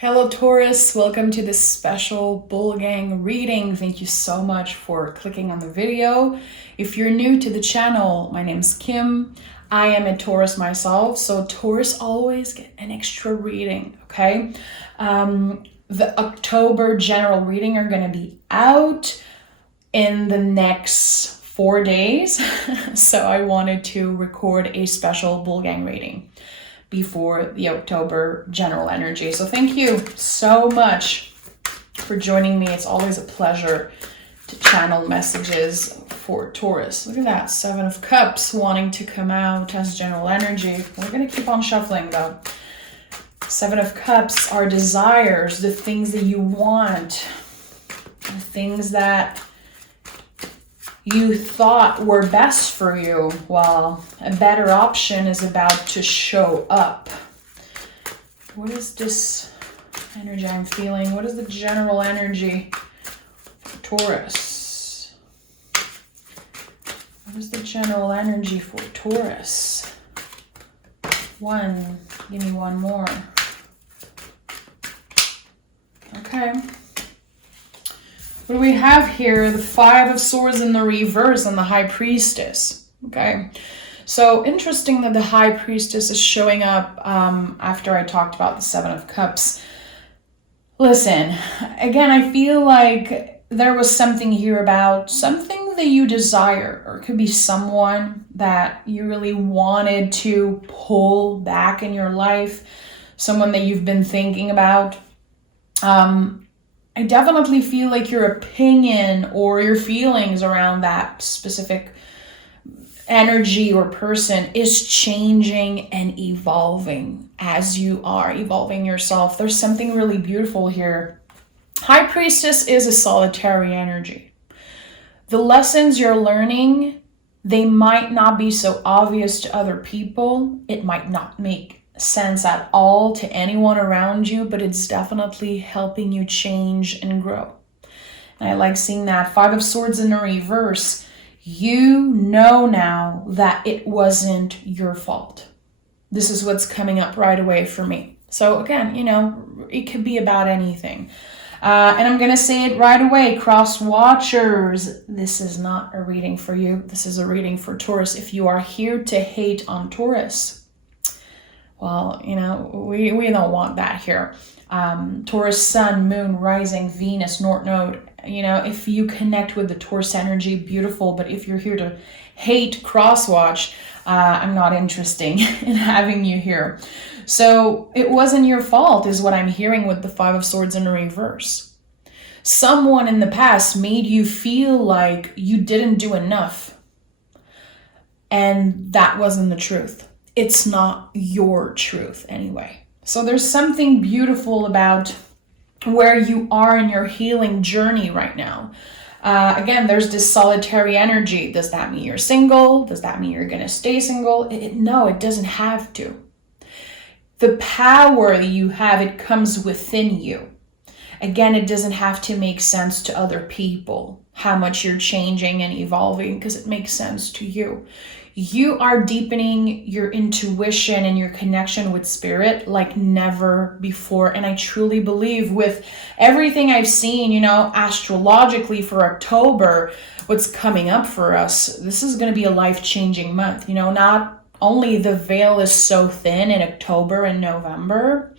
Hello Taurus, welcome to this special Bull Gang reading. Thank you so much for clicking on the video. If you're new to the channel, my name's Kim. I am a Taurus myself, so Taurus always get an extra reading, okay? The October general reading are gonna be out in the next 4 days, so I wanted to record a special Bull Gang reading before the October general energy. So thank you so much for joining me. It's always a pleasure to channel messages for Taurus. Look at that, 7 of Cups wanting to come out as general energy. We're gonna keep on shuffling though. 7 of Cups are desires, the things that you want, the things that you thought were best for you. Well, a better option is about to show up. What is this energy I'm feeling? What is the general energy for Taurus? What is the general energy for Taurus? One, give me one more. Okay. What do we have here? The 5 of Swords in the reverse and the High Priestess. Okay, so interesting that the High Priestess is showing up after I talked about the 7 of Cups. Listen, again, I feel like there was something here about something that you desire, or it could be someone that you really wanted to pull back in your life, someone that you've been thinking about. I definitely feel like your opinion or your feelings around that specific energy or person is changing and evolving as you are evolving yourself. There's something really beautiful here. High Priestess is a solitary energy. The lessons you're learning, they might not be so obvious to other people. It might not make sense at all to anyone around you, but it's definitely helping you change and grow. And I like seeing that. 5 of Swords in the reverse. You know now that it wasn't your fault. This is what's coming up right away for me. So again, you know, it could be about anything. And I'm going to say it right away. Cross watchers, this is not a reading for you. This is a reading for Taurus. If you are here to hate on Taurus, well, you know, we don't want that here. Taurus, Sun, Moon, Rising, Venus, North Node. You know, if you connect with the Taurus energy, beautiful. But if you're here to hate, crosswatch, I'm not interested in having you here. So it wasn't your fault is what I'm hearing with the 5 of Swords in the reverse. Someone in the past made you feel like you didn't do enough. And that wasn't the truth. It's not your truth anyway. So there's something beautiful about where you are in your healing journey right now. Again, there's this solitary energy. Does that mean you're single? Does that mean you're going to stay single? No, it doesn't have to. The power that you have, it comes within you. Again, it doesn't have to make sense to other people, how much you're changing and evolving, because it makes sense to you. You are deepening your intuition and your connection with spirit like never before. And I truly believe with everything I've seen, you know, astrologically for October, what's coming up for us, this is going to be a life-changing month. You know, not only the veil is so thin in October and November,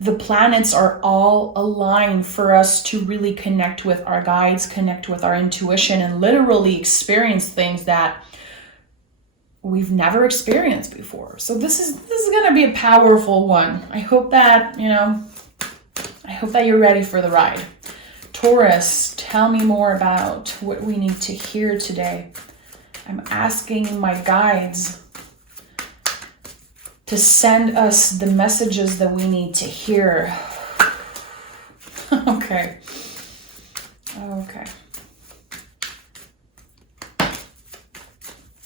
the planets are all aligned for us to really connect with our guides, connect with our intuition, and literally experience things that we've never experienced before. So this is going to be a powerful one. I hope that, you know, I hope that you're ready for the ride. Taurus, tell me more about what we need to hear today. I'm asking my guides to send us the messages that we need to hear. Okay.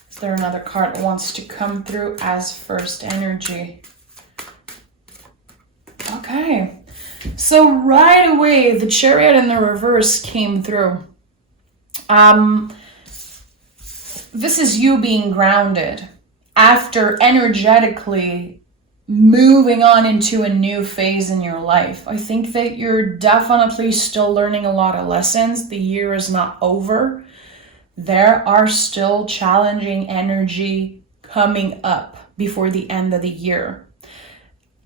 Is there another card that wants to come through as first energy? Okay. So right away, the Chariot in the reverse came through. This is you being grounded after energetically moving on into a new phase in your life. I think that you're definitely still learning a lot of lessons. The year is not over. There are still challenging energy coming up before the end of the year.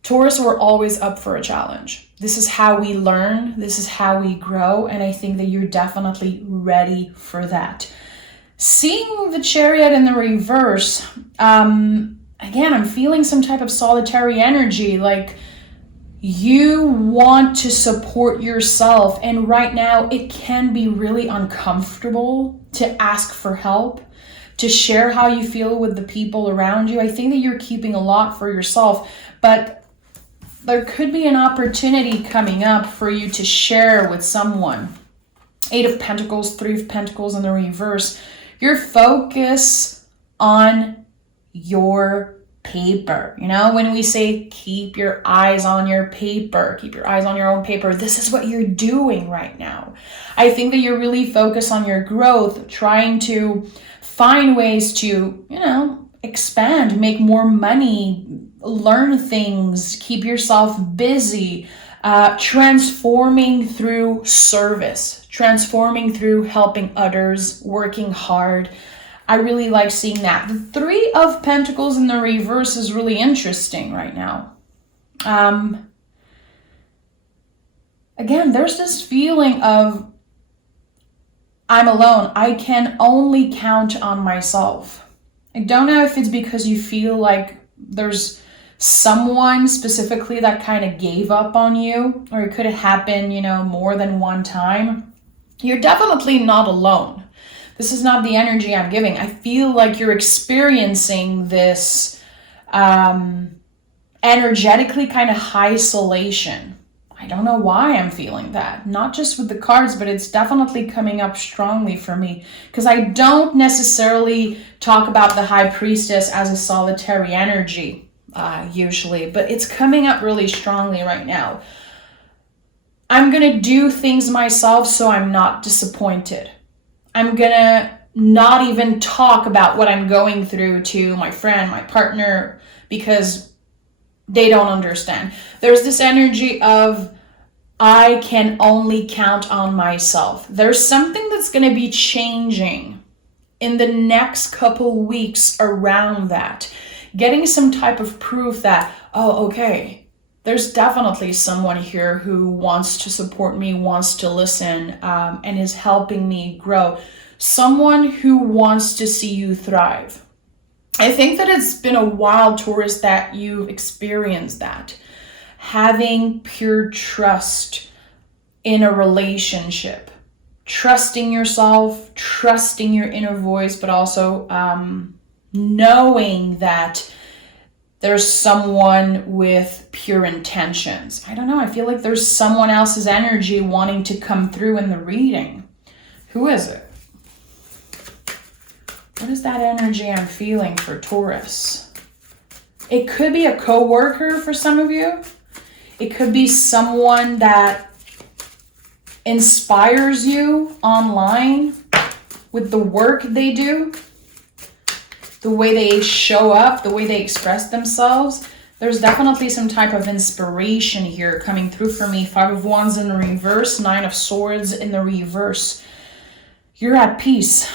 Taurus, we're always up for a challenge. This is how we learn. This is how we grow. And I think that you're definitely ready for that. Seeing the Chariot in the reverse, again, I'm feeling some type of solitary energy, like you want to support yourself. And right now it can be really uncomfortable to ask for help, to share how you feel with the people around you. I think that you're keeping a lot for yourself, but there could be an opportunity coming up for you to share with someone. 8 of Pentacles, 3 of Pentacles in the reverse. Your focus on your paper. You know, when we say keep your eyes on your paper, keep your eyes on your own paper, this is what you're doing right now. I think that you're really focused on your growth, trying to find ways to, expand, make more money, learn things, keep yourself busy, transforming through service, transforming through helping others, working hard. I really like seeing that. The 3 of Pentacles in the reverse is really interesting right now. Again, there's this feeling of I'm alone. I can only count on myself. I don't know if it's because you feel like there's someone specifically that kind of gave up on you, or it could have happened, more than one time. You're definitely not alone. This is not the energy I'm giving. I feel like you're experiencing this energetically kind of isolation. I don't know why I'm feeling that. Not just with the cards, but it's definitely coming up strongly for me. Because I don't necessarily talk about the High Priestess as a solitary energy, usually. But it's coming up really strongly right now. I'm going to do things myself so I'm not disappointed. I'm going to not even talk about what I'm going through to my friend, my partner, because they don't understand. There's this energy of I can only count on myself. There's something that's going to be changing in the next couple weeks around that. Getting some type of proof that, okay, there's definitely someone here who wants to support me, wants to listen, and is helping me grow. Someone who wants to see you thrive. I think that it's been a while, Taurus, that you've experienced that. Having pure trust in a relationship. Trusting yourself, trusting your inner voice, but also knowing that there's someone with pure intentions. I don't know. I feel like there's someone else's energy wanting to come through in the reading. Who is it? What is that energy I'm feeling for Taurus? It could be a coworker for some of you. It could be someone that inspires you online with the work they do. The way they show up, the way they express themselves. There's definitely some type of inspiration here coming through for me. 5 of Wands in the reverse, 9 of Swords in the reverse. You're at peace.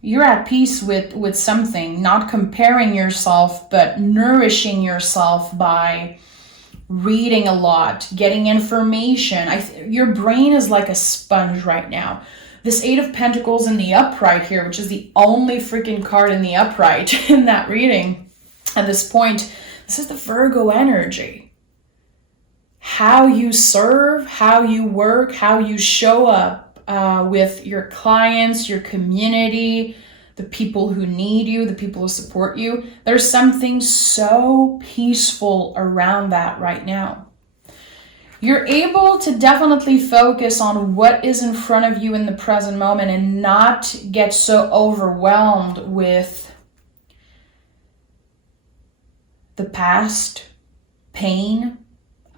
You're at peace with something, not comparing yourself, but nourishing yourself by reading a lot, getting information. Your brain is like a sponge right now. This 8 of Pentacles in the upright here, which is the only freaking card in the upright in that reading at this point, this is the Virgo energy. How you serve, how you work, how you show up with your clients, your community, the people who need you, the people who support you. There's something so peaceful around that right now. You're able to definitely focus on what is in front of you in the present moment and not get so overwhelmed with the past, pain.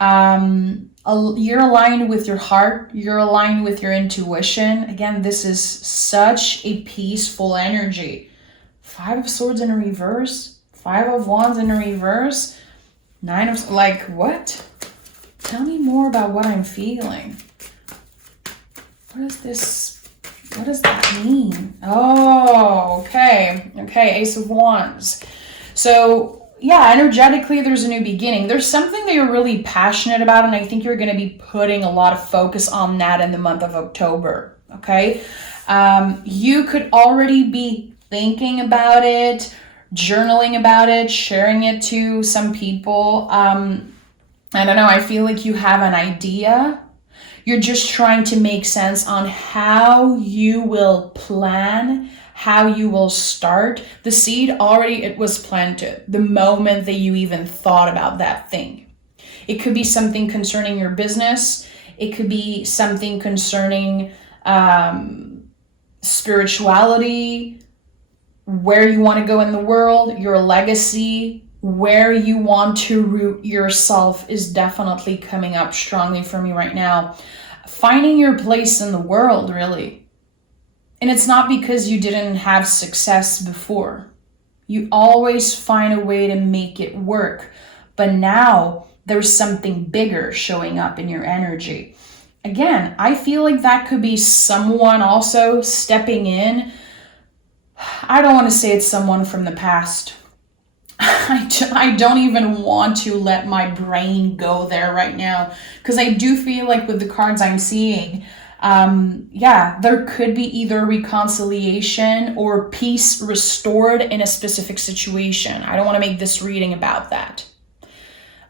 You're aligned with your heart. You're aligned with your intuition. Again, this is such a peaceful energy. 5 of Swords in a reverse, 5 of Wands in a reverse. Like what? Tell me more about what I'm feeling. What does that mean? Oh, okay. Okay, Ace of Wands. So yeah, energetically, there's a new beginning. There's something that you're really passionate about, and I think you're going to be putting a lot of focus on that in the month of October, okay? You could already be thinking about it, journaling about it, sharing it to some people. I don't know, I feel like you have an idea. You're just trying to make sense on how you will plan, how you will start. The seed already, it was planted the moment that you even thought about that thing. It could be something concerning your business. It could be something concerning spirituality, where you want to go in the world, your legacy, where you want to root yourself is definitely coming up strongly for me right now. Finding your place in the world, really. And it's not because you didn't have success before. You always find a way to make it work. But now there's something bigger showing up in your energy. Again, I feel like that could be someone also stepping in. I don't want to say it's someone from the past. I don't even want to let my brain go there right now, because I do feel like with the cards I'm seeing, there could be either reconciliation or peace restored in a specific situation. I don't want to make this reading about that.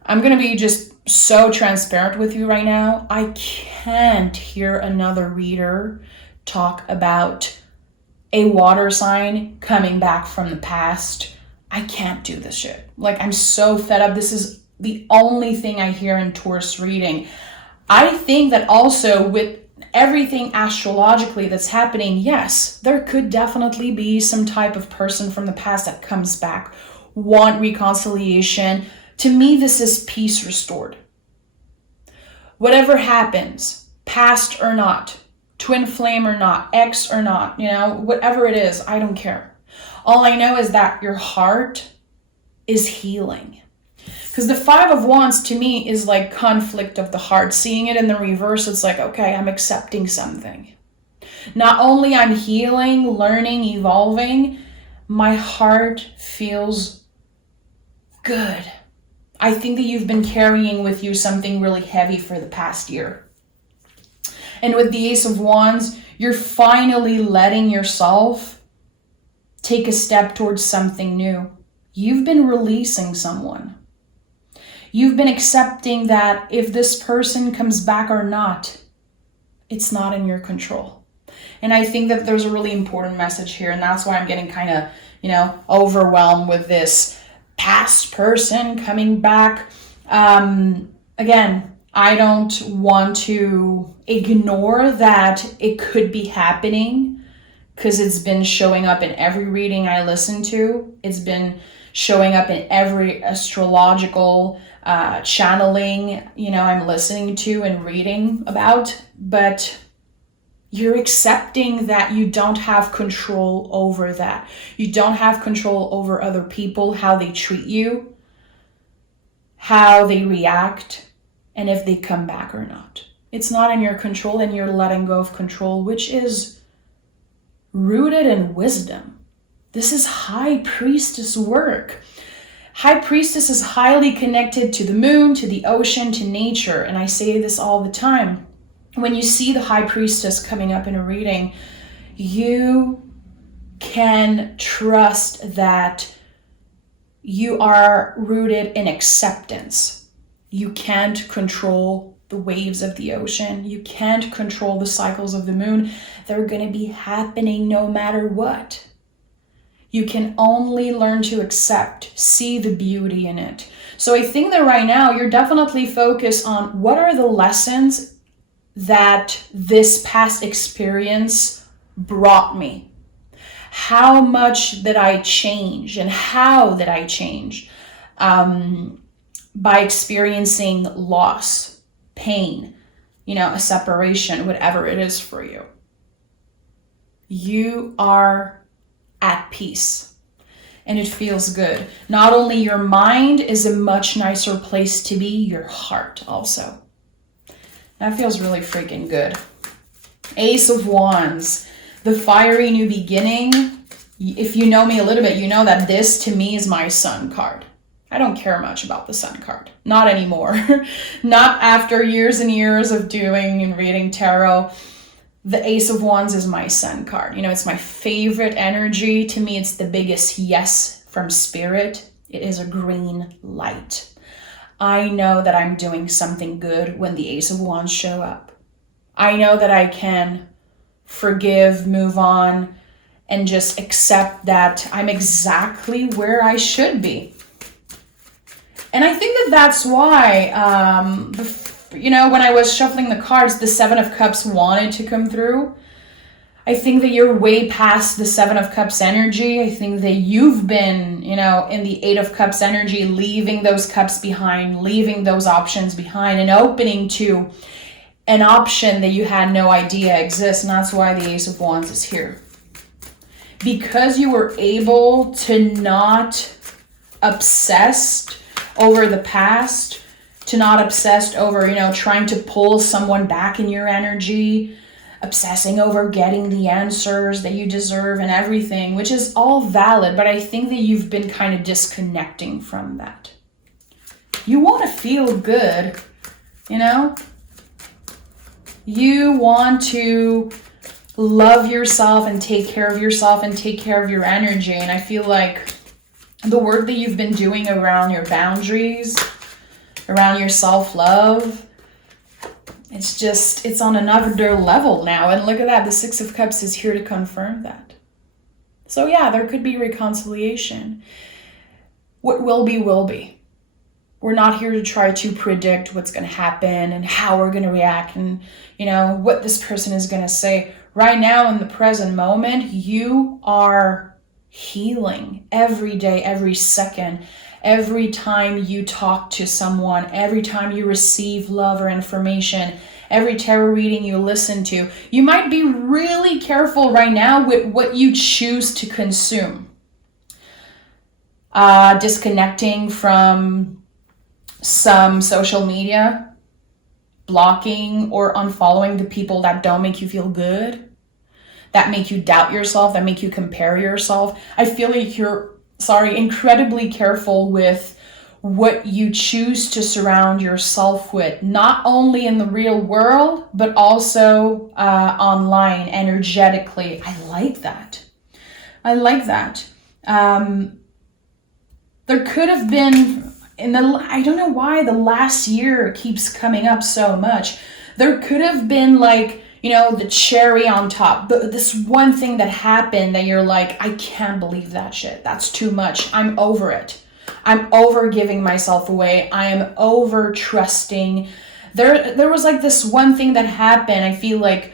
I'm going to be just so transparent with you right now. I can't hear another reader talk about a water sign coming back from the past. I can't do this shit. Like, I'm so fed up. This is the only thing I hear in Taurus reading. I think that also with everything astrologically that's happening, yes, there could definitely be some type of person from the past that comes back, want reconciliation. To me, this is peace restored. Whatever happens, past or not, twin flame or not, ex or not, whatever it is, I don't care. All I know is that your heart is healing. Because the Five of Wands to me is like conflict of the heart. Seeing it in the reverse, it's like, okay, I'm accepting something. Not only I'm healing, learning, evolving, my heart feels good. I think that you've been carrying with you something really heavy for the past year. And with the Ace of Wands, you're finally letting yourself take a step towards something new. You've been releasing someone. You've been accepting that if this person comes back or not, it's not in your control. And I think that there's a really important message here, and that's why I'm getting kind of, overwhelmed with this past person coming back. Again, I don't want to ignore that it could be happening, because it's been showing up in every reading I listen to. It's been showing up in every astrological channeling, I'm listening to and reading about. But you're accepting that you don't have control over that. You don't have control over other people, how they treat you, how they react, and if they come back or not. It's not in your control, and you're letting go of control, which is rooted in wisdom. This is High Priestess work. High Priestess is highly connected to the moon, to the ocean, to nature. And I say this all the time. When you see the High Priestess coming up in a reading, you can trust that you are rooted in acceptance. You can't control the waves of the ocean. You can't control the cycles of the moon. They're going to be happening no matter what. You can only learn to accept, see the beauty in it. So I think that right now you're definitely focused on what are the lessons that this past experience brought me. How much did I change, and how did I change? By experiencing loss, pain, a separation, whatever it is for you. You are at peace. and it feels good. Not only your mind is a much nicer place to be, your heart also. That feels really freaking good. Ace of Wands, the fiery new beginning. If you know me a little bit, you know that this to me is my sun card. I don't care much about the sun card. Not anymore. Not after years and years of doing and reading tarot. The Ace of Wands is my sun card. You know, it's my favorite energy. To me, it's the biggest yes from spirit. It is a green light. I know that I'm doing something good when the Ace of Wands show up. I know that I can forgive, move on, and just accept that I'm exactly where I should be. And I think that that's why, when I was shuffling the cards, the Seven of Cups wanted to come through. I think that you're way past the Seven of Cups energy. I think that you've been, in the Eight of Cups energy, leaving those cups behind, leaving those options behind, and opening to an option that you had no idea exists. And that's why the Ace of Wands is here. Because you were able to not obsessed over the past, to not obsessed over, trying to pull someone back in your energy, obsessing over getting the answers that you deserve and everything, which is all valid, but I think that you've been kind of disconnecting from that. You want to feel good, You want to love yourself and take care of yourself and take care of your energy, and I feel like the work that you've been doing around your boundaries, around your self-love, it's on another level now. And look at that, the Six of Cups is here to confirm that. So yeah, there could be reconciliation. What will be, will be. We're not here to try to predict what's going to happen and how we're going to react and, what this person is going to say. Right now, in the present moment, you are healing every day, every second, every time you talk to someone, every time you receive love or information, every tarot reading you listen to. You might be really careful right now with what you choose to consume. Disconnecting from some social media, blocking or unfollowing the people that don't make you feel good, that make you doubt yourself, that make you compare yourself. I feel like you're, incredibly careful with what you choose to surround yourself with, not only in the real world, but also online, energetically. I like that. There could have been, I don't know why the last year keeps coming up so much. There could have been the cherry on top, this one thing that happened that you're like, I can't believe that shit. That's too much. I'm over it. I'm over giving myself away. I am over trusting. There was this one thing that happened. I feel like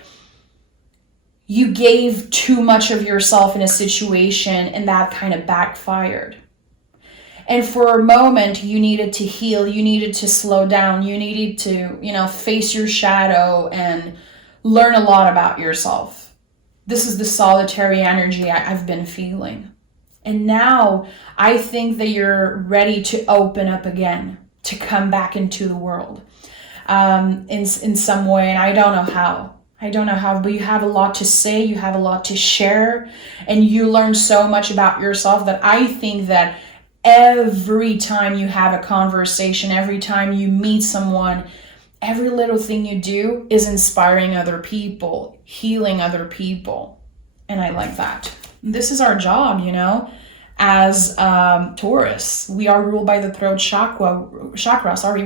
you gave too much of yourself in a situation and that kind of backfired. And for a moment, you needed to heal. You needed to slow down. You needed to, face your shadow and learn a lot about yourself. This is the solitary energy I've been feeling. And now I think that you're ready to open up again, to come back into the world in some way. And I don't know how, but you have a lot to say, you have a lot to share, and you learn so much about yourself that I think that every time you have a conversation, every time you meet someone, every little thing you do is inspiring other people, healing other people. And I like that. This is our job, as Taurus. We are ruled by the throat chakra.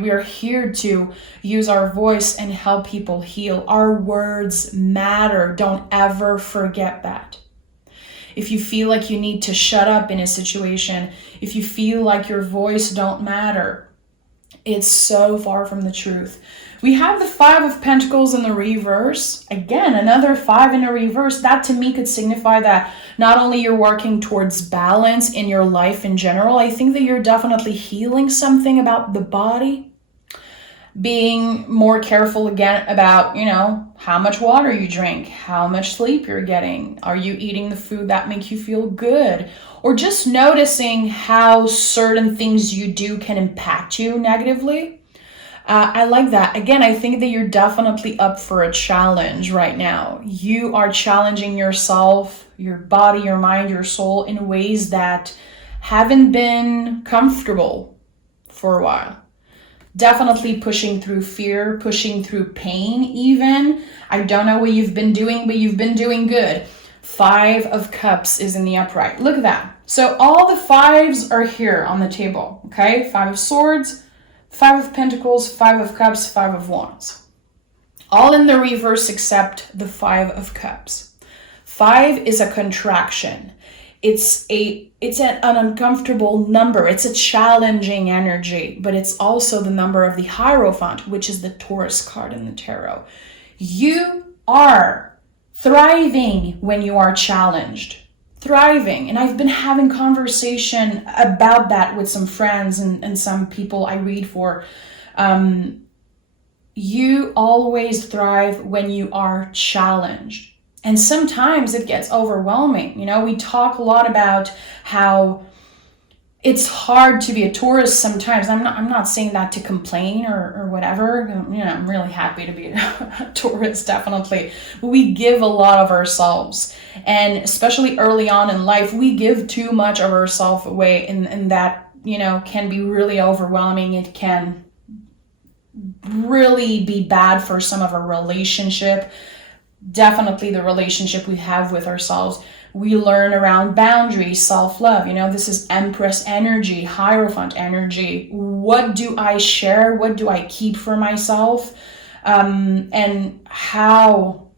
We are here to use our voice and help people heal. Our words matter. Don't ever forget that. If you feel like you need to shut up in a situation, if you feel like your voice don't matter, it's so far from the truth. We have the Five of Pentacles in the reverse. Again, another 5 in a reverse. That to me could signify that not only you're working towards balance in your life in general, I think that you're definitely healing something about the body. being more careful again about, how much water you drink, how much sleep you're getting. Are you eating the food that makes you feel good? Or just noticing how certain things you do can impact you negatively. I like that. Again, I think that you're definitely up for a challenge right now. You are challenging yourself, your body, your mind, your soul in ways that haven't been comfortable for a while. Definitely pushing through fear, pushing through pain even. I don't know what you've been doing, but you've been doing good. 5 of Cups is in the upright. Look at that. So all the 5s are here on the table, okay? 5 of Swords, 5 of Pentacles, 5 of Cups, 5 of Wands. All in the reverse except the 5 of Cups. 5 is a contraction. It's an uncomfortable number. It's a challenging energy, but it's also the number of the Hierophant, which is the Taurus card in the tarot. You are thriving when you are challenged. Thriving. And I've been having conversation about that with some friends and some people I read for. You always thrive when you are challenged. And sometimes it gets overwhelming. We talk a lot about how it's hard to be a Taurus sometimes. I'm not saying that to complain or whatever. I'm really happy to be a Taurus, definitely. We give a lot of ourselves. And especially early on in life, we give too much of ourselves away. And that, can be really overwhelming. It can really be bad for some of our relationship. Definitely the relationship we have with ourselves. We learn around boundaries, self-love. This is Empress energy, Hierophant energy. What do I share? What do I keep for myself? And how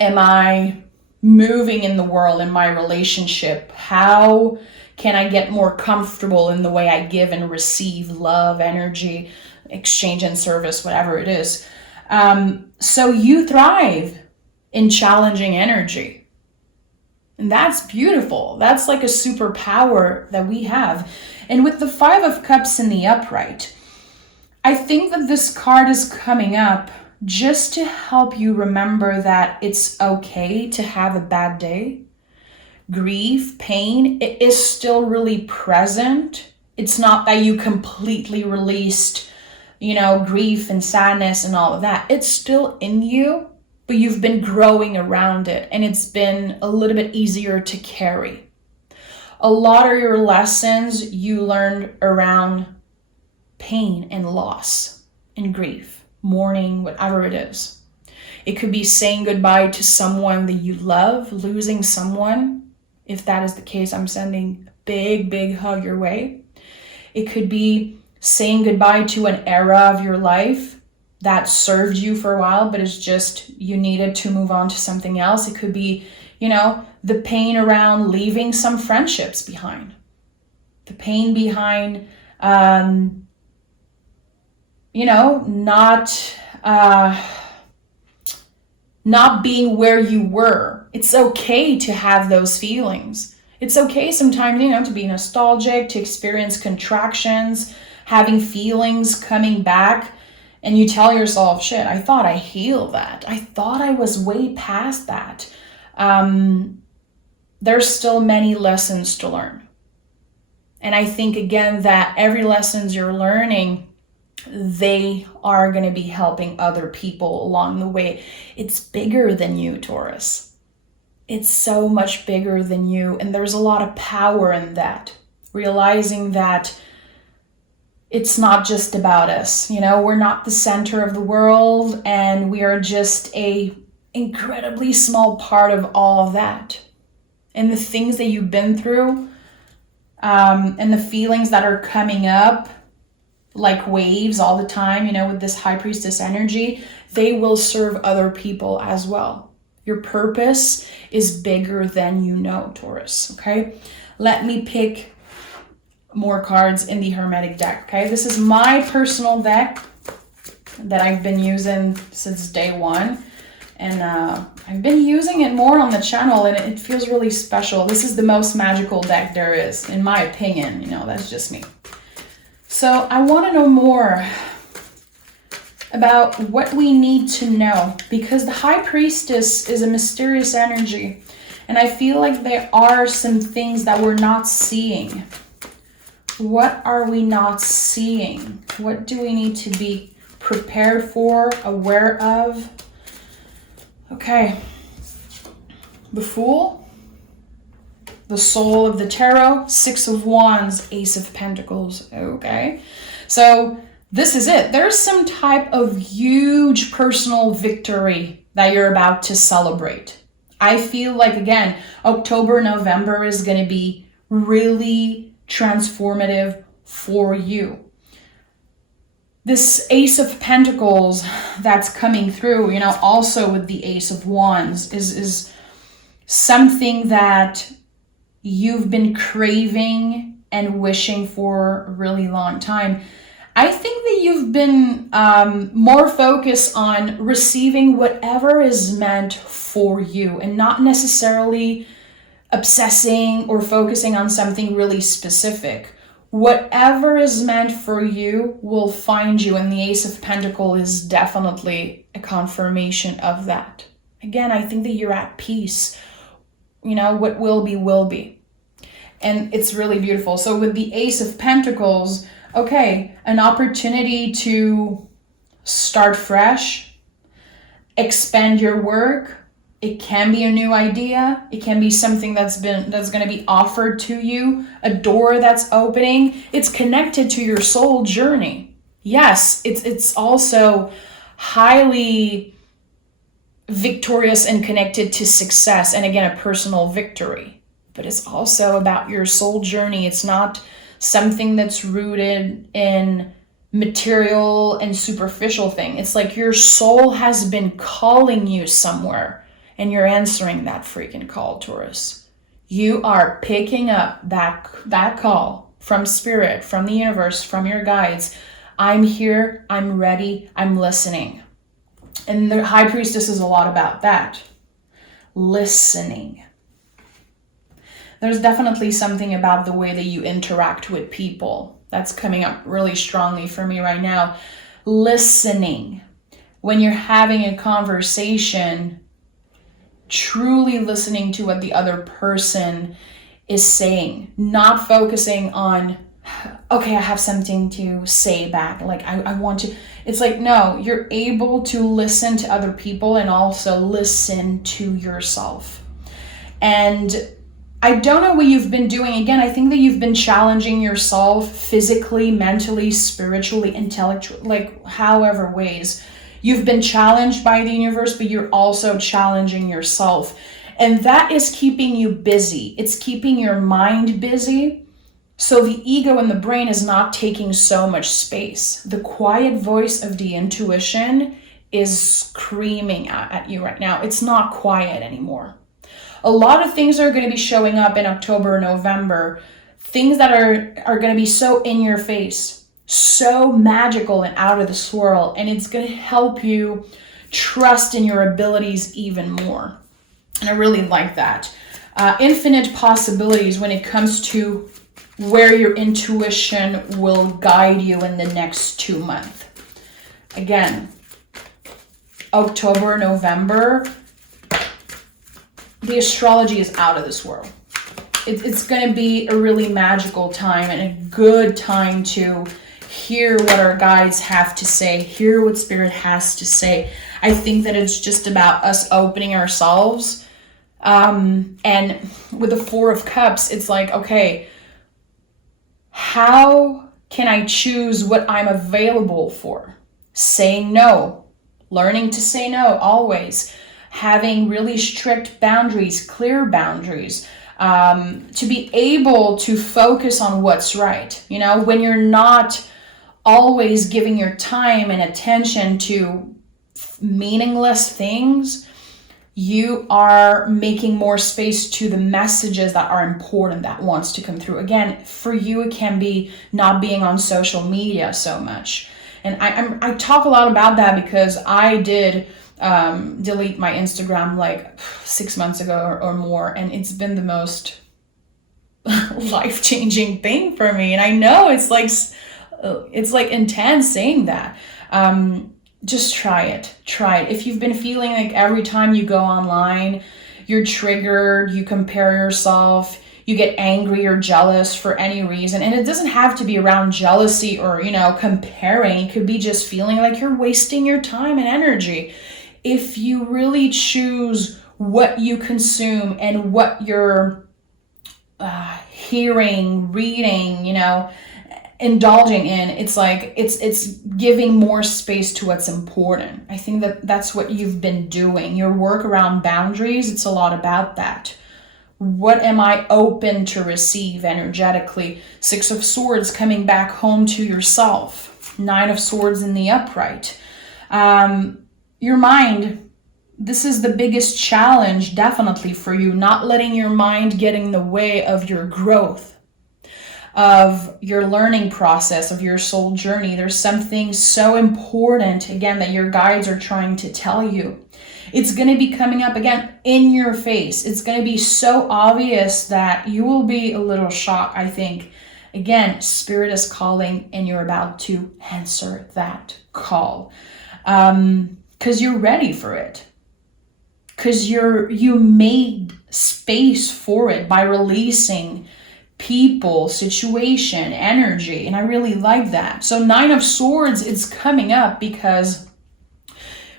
am I moving in the world, in my relationship? How can I get more comfortable in the way I give and receive love, energy, exchange and service, whatever it is? So you thrive in challenging energy. And that's beautiful. That's like a superpower that we have. And with the 5 of Cups in the upright, I think that this card is coming up just to help you remember that it's okay to have a bad day. Grief, pain, it is still really present. It's not that you completely released, grief and sadness and all of that. It's still in you. But you've been growing around it, and it's been a little bit easier to carry. A lot of your lessons you learned around pain and loss and grief, mourning, whatever it is. It could be saying goodbye to someone that you love, losing someone. If that is the case, I'm sending a big, big hug your way. It could be saying goodbye to an era of your life that served you for a while, but it's just you needed to move on to something else. It could be, the pain around leaving some friendships behind. The pain behind, not being where you were. It's okay to have those feelings. It's okay sometimes, to be nostalgic, to experience contractions, having feelings coming back. And you tell yourself, shit, I thought I healed that. I thought I was way past that. There's still many lessons to learn. And I think, again, that every lessons you're learning, they are going to be helping other people along the way. It's bigger than you, Taurus. It's so much bigger than you. And there's a lot of power in that. Realizing that it's not just about us. We're not the center of the world, and we are just a incredibly small part of all of that. And the things that you've been through, and the feelings that are coming up like waves all the time, with this High Priestess energy, they will serve other people as well. Your purpose is bigger than Taurus, okay? Let me pick more cards in the Hermetic deck, okay? This is my personal deck that I've been using since day one, and I've been using it more on the channel, and it feels really special. This is the most magical deck there is, in my opinion. That's just me. So I want to know more about what we need to know, because the High Priestess is a mysterious energy, and I feel like there are some things that we're not seeing. What are we not seeing? What do we need to be prepared for, aware of? Okay. The Fool, the Soul of the Tarot, Six of Wands, Ace of Pentacles. Okay. So this is it. There's some type of huge personal victory that you're about to celebrate. I feel like, again, October, November is going to be really transformative for you. This Ace of Pentacles that's coming through, you know, also with the Ace of Wands is something that you've been craving and wishing for a really long time. I think that you've been more focused on receiving whatever is meant for you and not necessarily obsessing or focusing on something really specific. Whatever is meant for you will find you, and the Ace of Pentacles is definitely a confirmation of that. Again, I think that you're at peace. You know, what will be, will be. And it's really beautiful. So with the Ace of Pentacles, okay, an opportunity to start fresh, expand your work. It can be a new idea. It can be something that's going to be offered to you, a door that's opening. It's connected to your soul journey. Yes, it's also highly victorious and connected to success, and again, a personal victory. But it's also about your soul journey. It's not something that's rooted in material and superficial thing. It's like your soul has been calling you somewhere, and you're answering that freaking call, Taurus. You are picking up that call from spirit, from the universe, from your guides. I'm here, I'm ready, I'm listening. And the High Priestess is a lot about that. Listening. There's definitely something about the way that you interact with people that's coming up really strongly for me right now. Listening. When you're having a conversation, truly listening to what the other person is saying, not focusing on, okay, I have something to say back. Like, I want to. It's like, no, you're able to listen to other people and also listen to yourself. And I don't know what you've been doing. Again, I think that you've been challenging yourself physically, mentally, spiritually, intellectually, like however ways. You've been challenged by the universe, but you're also challenging yourself. And that is keeping you busy. It's keeping your mind busy. So the ego and the brain is not taking so much space. The quiet voice of the intuition is screaming at you right now. It's not quiet anymore. A lot of things are going to be showing up in October, November. Things that are going to be so in your face, so magical and out of this world. And it's going to help you trust in your abilities even more. And I really like that. Infinite possibilities when it comes to where your intuition will guide you in the next 2 months. Again, October, November, the astrology is out of this world. It's going to be a really magical time and a good time to hear what our guides have to say, hear what spirit has to say. I think that it's just about us opening ourselves. And with the Four of Cups, it's like, okay, how can I choose what I'm available for? Saying no, learning to say no always, having really strict boundaries, clear boundaries, to be able to focus on what's right. You know, when you're not always giving your time and attention to meaningless things, you are making more space to the messages that are important, that wants to come through. Again, for you, it can be not being on social media so much. And I talk a lot about that because I did delete my Instagram like 6 months ago or more. And it's been the most life-changing thing for me. And I know it's like intense saying that. just try it. If you've been feeling like every time you go online, you're triggered, you compare yourself, you get angry or jealous for any reason, and it doesn't have to be around jealousy or, comparing. It could be just feeling like you're wasting your time and energy. If you really choose what you consume and what you're hearing, reading, indulging in, it's like it's giving more space to what's important. I think that's what you've been doing. Your work around boundaries, it's a lot about that. What am I open to receive energetically? 6 of Swords coming back home to yourself. 9 of Swords in the upright. Your mind, this is the biggest challenge definitely for you, not letting your mind get in the way of your growth, of your learning process, of your soul journey. There's something so important, again, that your guides are trying to tell you. It's going to be coming up again in your face. It's going to be so obvious that you will be a little shocked, I think. Again, Spirit is calling and you're about to answer that call. Because you're ready for it. Because you made space for it by releasing people, situation, energy, and I really like that. So 9 of Swords is coming up because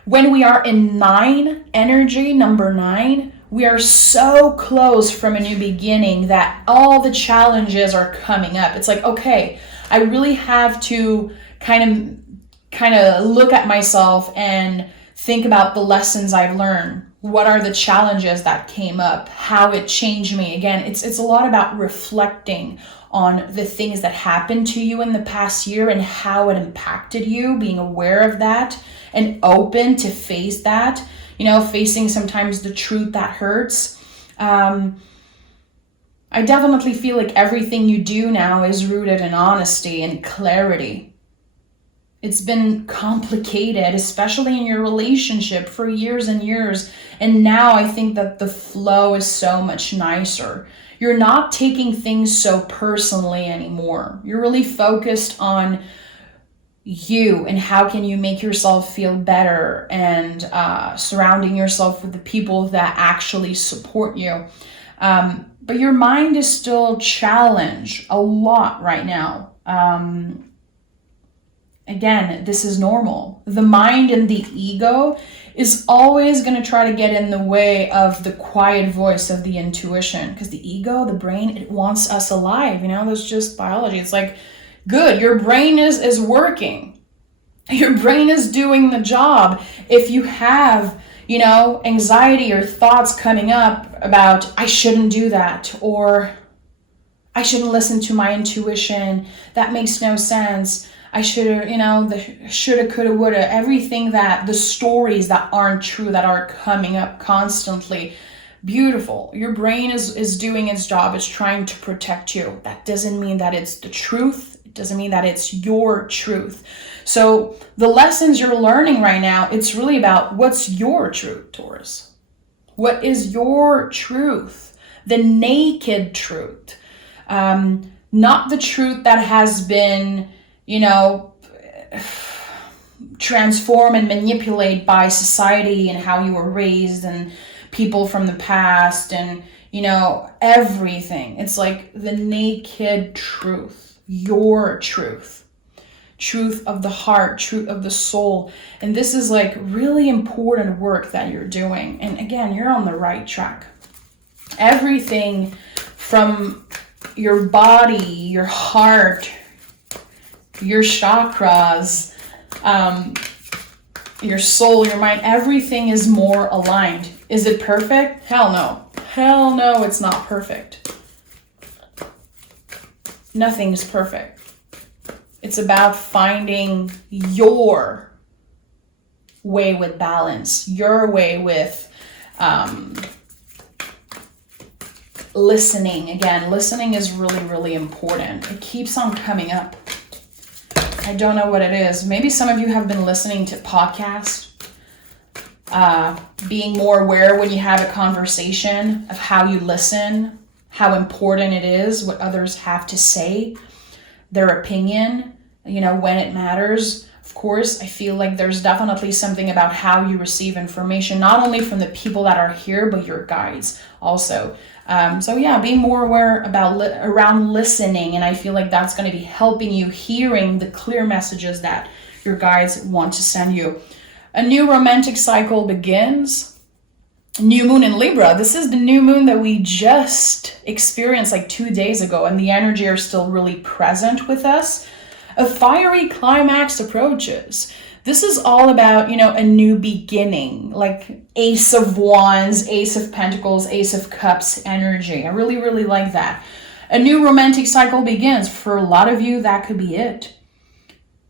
when we are in 9 energy, number 9, we are so close from a new beginning that all the challenges are coming up. It's like, okay, I really have to kind of look at myself and think about the lessons I've learned. What are the challenges that came up? How it changed me? Again, it's a lot about reflecting on the things that happened to you in the past year and how it impacted you, being aware of that and open to face that, facing sometimes the truth that hurts. I definitely feel like everything you do now is rooted in honesty and clarity. It's been complicated, especially in your relationship for years and years. And now I think that the flow is so much nicer. You're not taking things so personally anymore. You're really focused on you and how can you make yourself feel better and surrounding yourself with the people that actually support you. But your mind is still challenged a lot right now. Again, this is normal. The mind and the ego is always going to try to get in the way of the quiet voice of the intuition, because the ego, the brain, it wants us alive. That's just biology. It's like, good, your brain is working. Your brain is doing the job. If you have, anxiety or thoughts coming up about, I shouldn't do that, or I shouldn't listen to my intuition, that makes no sense. I should have, the shoulda, coulda, woulda, everything that the stories that aren't true, that are coming up constantly. Beautiful. Your brain is doing its job. It's trying to protect you. That doesn't mean that it's the truth. It doesn't mean that it's your truth. So the lessons you're learning right now, it's really about what's your truth, Taurus. What is your truth? The naked truth. Not the truth that has been transform and manipulate by society and how you were raised and people from the past and, everything. It's like the naked truth, your truth of the heart, truth of the soul. And this is like really important work that you're doing. And again, you're on the right track. Everything from your body, your heart, your chakras, your soul, your mind, everything is more aligned. Is it perfect? Hell no. Hell no, it's not perfect. Nothing's perfect. It's about finding your way with balance, your way with listening. Again, listening is really, really important. It keeps on coming up. I don't know what it is. Maybe some of you have been listening to podcasts, being more aware when you have a conversation of how you listen, how important it is, what others have to say, their opinion, when it matters. Of course, I feel like there's definitely something about how you receive information, not only from the people that are here, but your guides also. So yeah, be more aware about around listening, and I feel like that's going to be helping you hearing the clear messages that your guides want to send you. A new romantic cycle begins. New moon in Libra. This is the new moon that we just experienced like 2 days ago, and the energy are still really present with us. A fiery climax approaches. This is all about, a new beginning, like Ace of Wands, Ace of Pentacles, Ace of Cups energy. I really, really like that. A new romantic cycle begins. For a lot of you, that could be it.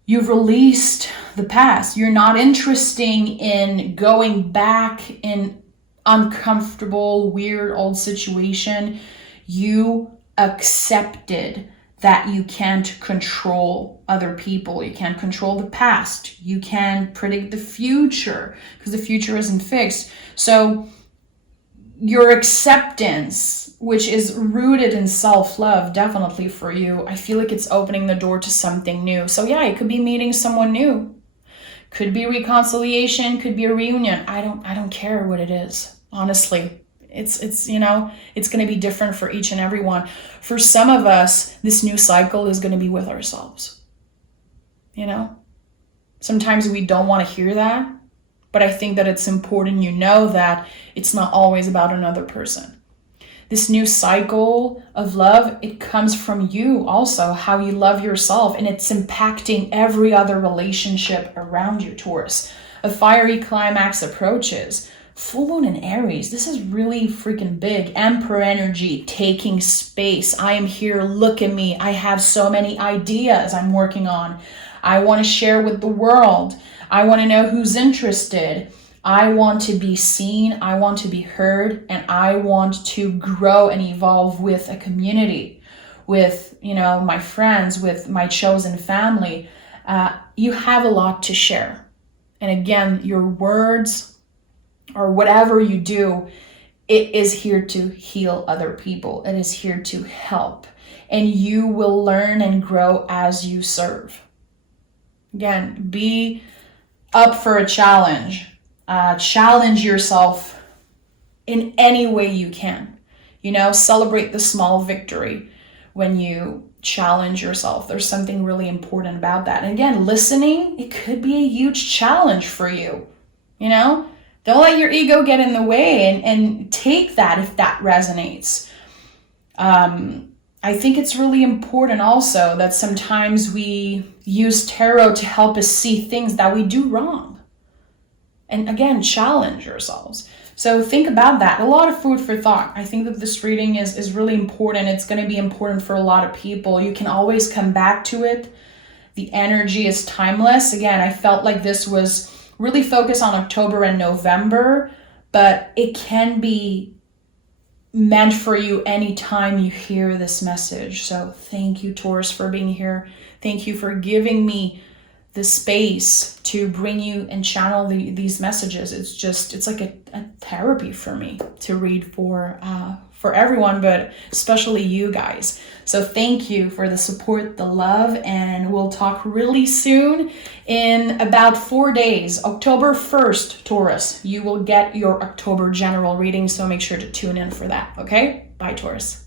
You've released the past. You're not interested in going back in uncomfortable, weird old situation. You accepted that you can't control other people. You can't control the past. You can predict the future because the future isn't fixed. So your acceptance, which is rooted in self-love, definitely for you, I feel like it's opening the door to something new. So yeah, it could be meeting someone new. Could be reconciliation, could be a reunion. I don't care what it is, honestly. It's going to be different for each and every one. For some of us, this new cycle is going to be with ourselves. Sometimes we don't want to hear that, but I think that it's important that it's not always about another person. This new cycle of love, it comes from you also, how you love yourself, and it's impacting every other relationship around you, Taurus. A fiery climax approaches. Full moon in Aries, this is really freaking big. Emperor energy, taking space. I am here, look at me. I have so many ideas I'm working on. I want to share with the world. I want to know who's interested. I want to be seen. I want to be heard. And I want to grow and evolve with a community, with, my friends, with my chosen family. You have a lot to share. And again, your words, or whatever you do, it is here to heal other people. It is here to help. And you will learn and grow as you serve. Again, be up for a challenge. Challenge yourself in any way you can. Celebrate the small victory when you challenge yourself. There's something really important about that. And again, listening, it could be a huge challenge for you. Don't let your ego get in the way and take that if that resonates. I think it's really important also that sometimes we use tarot to help us see things that we do wrong. And again, challenge ourselves. So think about that. A lot of food for thought. I think that this reading is really important. It's going to be important for a lot of people. You can always come back to it. The energy is timeless. Again, I felt like this was really focus on October and November, but it can be meant for you anytime you hear this message. So thank you, Taurus, for being here. Thank you for giving me the space to bring you and channel these messages. It's like a therapy for me to read for everyone, but especially you guys. So thank you for the support, the love, and we'll talk really soon. In about 4 days, October 1st, Taurus, you will get your October general reading, so make sure to tune in for that, okay? Bye, Taurus.